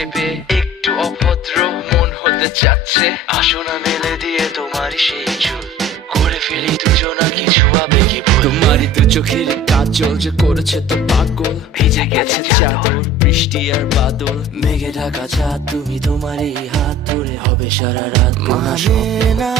চেপে একটু অভদ্র মন হতে চাচ্ছে, আসো না মেলে দিয়ে তোমারই সেই চুল, করে ফেলি দুজনা কিছু আবেগী ভুল। তোমারই দু চোখের কাজল যে করেছে তো পাগল, ভিজে গেছে চাদর বৃষ্টি আর বাদল, মেঘে ঢাকা চাঁদ তুমি তোমারই হাত ধরে হবে সারা রাত। মানে না